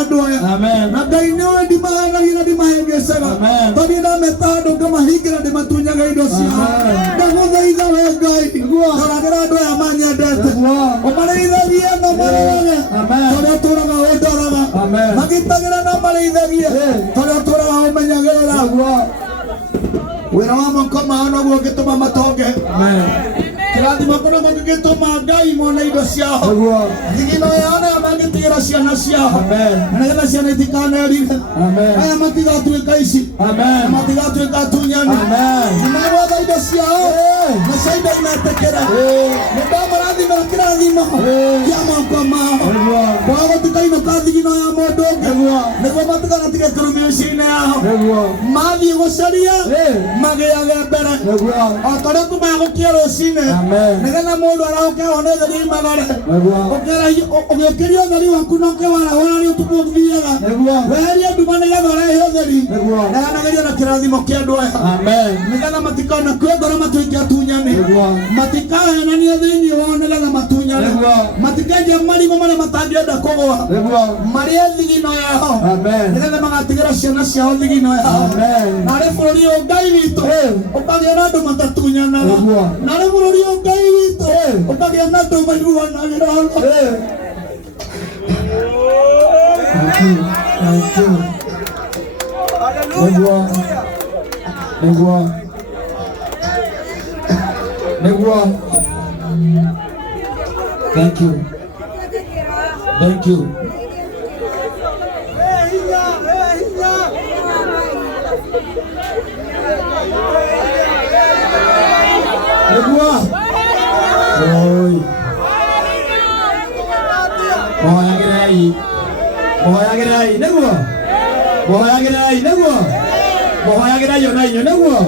andũ aya na Ngai nĩwe ndimahanagia na ndĩmahengecaga tondũ ndameta andũ ngamahingĩra ndĩmatunyaga indo ciao ndagũthaitha we Ngai ndoragĩra andũ aya manyendete ũmarĩithagie na marorage tondũ ũtũũraga ũndoraga magitagĩra na marĩithagie tondũ ũtũũraga ũmenyagĩrĩra wĩra wa moko mao noguo ũngĩtũma matonge kĩrathimo kũrĩa mangĩgĩtũma Ngai mone indo ciao thigino yao nĩyo mangĩtigĩra ciana ciao nĩgetha ciana itikanerire aya matigatuĩka ici matigatuĩka atunyani nĩmegwetha indo ciao na ciaida imetĩkĩra nĩndamarathimĩra kĩrathimo kĩa moko mao kwaga gũtikainũka thigino ya mũndũ ũngĩ nĩguo matiganatige kũrumi mĩciĩ-inĩ yao mathiĩ gũcaria magĩage mbere o torĩa tũmagũkia rũcinĩ nĩgetha mũndũ araũkehwo nĩ theri imagare ũgĩũkĩria ũtheri waku na ũkĩwarahũra rĩ ũtukũ ũthiaga weherie nduma nĩgetha ũrehe ũtheri eranagĩria na kĩrathimo kĩa andũ aya nĩgetha matikona kwĩ ngoro matuĩke atunyani matikahenanie thĩinĩ wao nĩgetha matunyane matikendia marigũ marĩa matangĩenda kũgũa marĩe thigino yao nĩgetha magatigĩra ciana ciao thigino yao na rĩ bũrũri ũyũ Ngai witũ ũkagĩa na andũ matatunyanaga na rĩ bũrũri ũyũ Ngai witũ ũkagĩa na andũ maiguanagĩra Negua. Thank you. Thank you. Negua. Oi. Mohoyagirai negua. Mohoyagirai negua. Mohoyagirai yonainyo negua.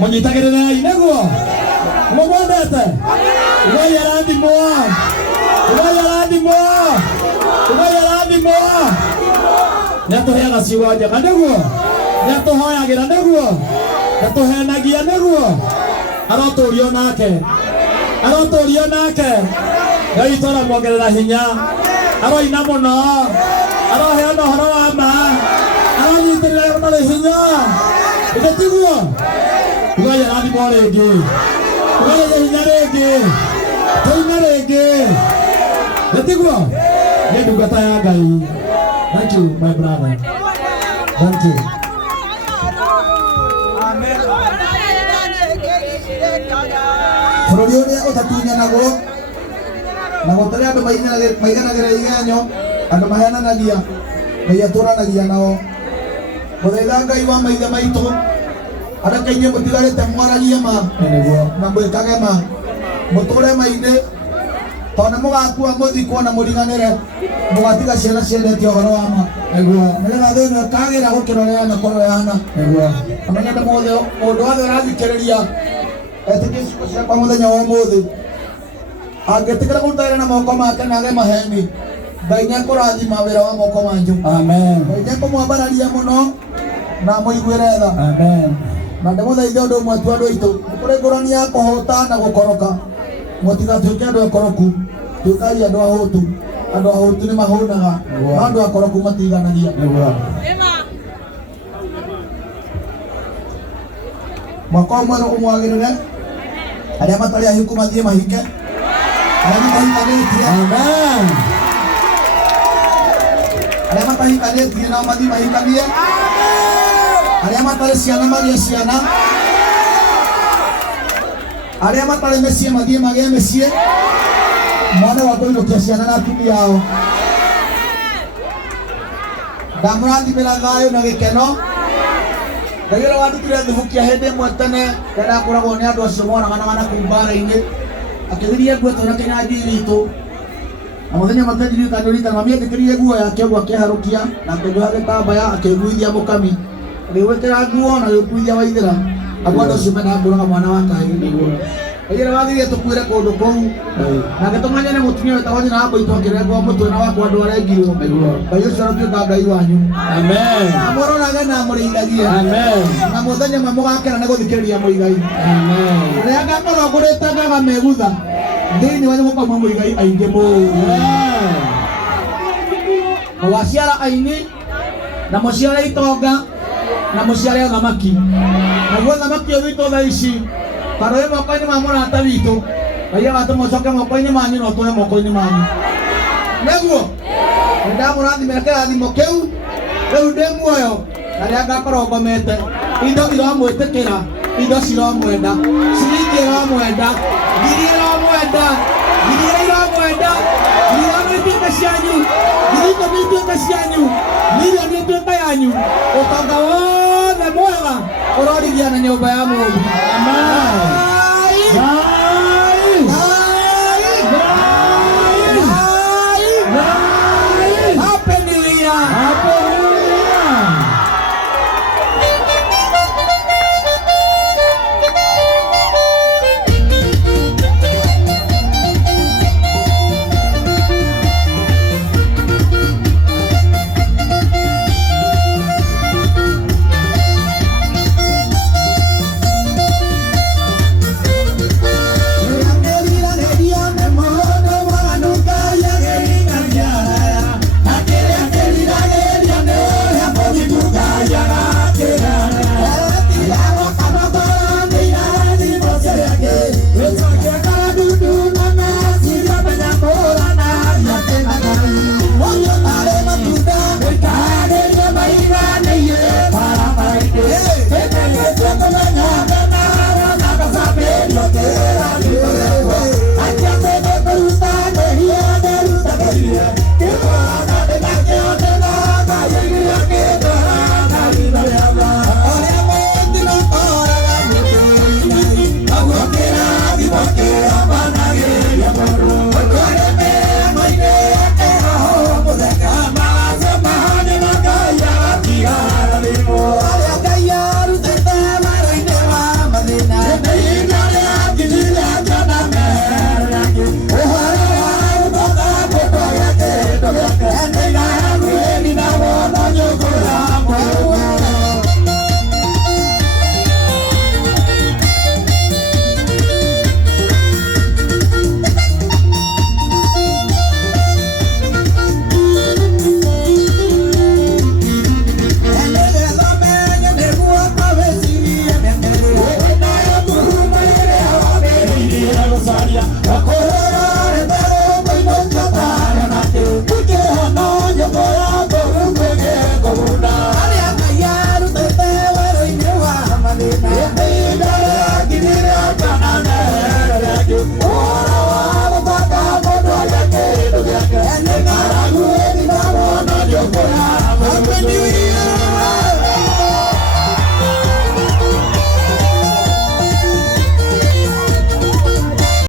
Munyitagĩrĩrai nĩguo mũgwendete Ngai arathimwo Ngai arathimwo Ngai arathimwo nĩatũheaga ciugo njega nĩguo nĩatũhoyagĩra nĩguo nĩatũhenagia nĩguo arotũũrio nake Ngai witũ aramwongerera hinya aroina mũno aroheana ũhoro wa ma aranyitĩrĩra ũtarĩ hinya tiguo Ngai arathimwo rĩngĩ Ngai hinya rĩngĩ toime rĩngĩ tiguo nĩ ndungata ya Ngai. Thank you my brother. Thank you. Amen. Bũrũri ũrĩa ũtatunyanagwo na gũtarĩ andũ maiganagĩra igenyo andũ mahenanagia Ngai atũũranagia nao mũthaitha Ngai wa maithe maitũ areke inyuĩ mũtigarĩte mwaragie ma na mwĩkage ma mũtũũre ma-inĩ tondũ nĩmũgakua mũthikwo na mũriganĩre mũgatiga ciana ciendete ũhoro wa ma nĩgetha thĩ ĩno ĩkagĩra gũkĩra ũrĩa yanakorwo ĩhana ona nyende mũndũ wothe ũrathikĩrĩria etĩkie ciugo ciakwa mũthenya wa ũmũthĩ angĩtĩkĩra kũruta wĩra na moko make na age maheni Ngai nĩekũrathima wĩra wa moko manyu. Ngai nĩekũmwambararia mũno na mũiguĩre tha na ndĩmũthaithe ũndũ ũmwe tu andũ aitũ nĩ kũrĩ ngũrani ya kũhũta na gũkoroka mũtigatuĩke andũ akoroku tuĩkai andũ ahũtu nĩ mahũnaga no andũ akoroku matiganagia mwaka ũmwe ũmwagĩrĩre arĩa matarĩ ahiku mathiĩ mahike arĩa matahikanĩtie arĩa matahikanĩtie nao mathiĩ mahikanie arĩa matarĩ ciana magĩe ciana arĩa matarĩ mĩciĩ mathiĩ magĩe mĩciĩ mwana wa kũinũkia ciana na atumia ao ndamũrathimĩra thayũ na gĩkeno Ngai ũrĩa wandutire thubukia hĩndĩ ĩmwe tene rĩrĩa akoragwo nĩ andũ acio moraganaga na kũu mbara-inĩ akĩthirie nguo na kĩnyanji witũ na mũthenya makendirikana mami ekĩrire nguo yake ũguo akĩharũkia na akĩnyoha gĩtambaya akĩiguithia mũkami agĩgwĩkĩra nguo na agĩkuithia Waithĩra andũ acio menambũraga mwana wa kaĩ Ngai ũrĩa wathire tũkuĩre kũndũ kũu na agĩtũmania nĩ mũtumia wĩtagwo nyina wa Mboitũ akĩrengwo mũtwe na wakwa andũ arengirwo Ngai ũcio arotuĩka Ngai wanyu amũrorage na amũrĩithagie na mũthenya ũmwe mũgakena nĩ gũthikĩrĩria mũigai rĩrĩa ngakorwo ngũrĩte ngaga megutha thĩinĩ wanyu mũkauma mũigai aingĩ mũno waciara aini na muciara itonga na muciara thamaki naguo thamaki ũyũ witũ thaa ici tondũ wĩ moko-inĩ ma mũrata witũ Ngai agatũmũcoke moko-inĩ manyu na ũtũre moko-inĩ manyu nĩguo nĩndamũrathimĩra kĩrathimo kĩu rĩu ndĩ muoyo na rĩrĩa ngakorwo ngomete indo iramwĩtĩkĩra indo ciramwenda ciringi iramwenda ngiri iramwenda ngiri iramwenda ngiri ituĩke cianyu ngiri ikũmi ituĩke cianyu milioni ituĩke yanyu ũtonga wothe mwega ũrorithia na nyũmba ya Mũrungu. Amen.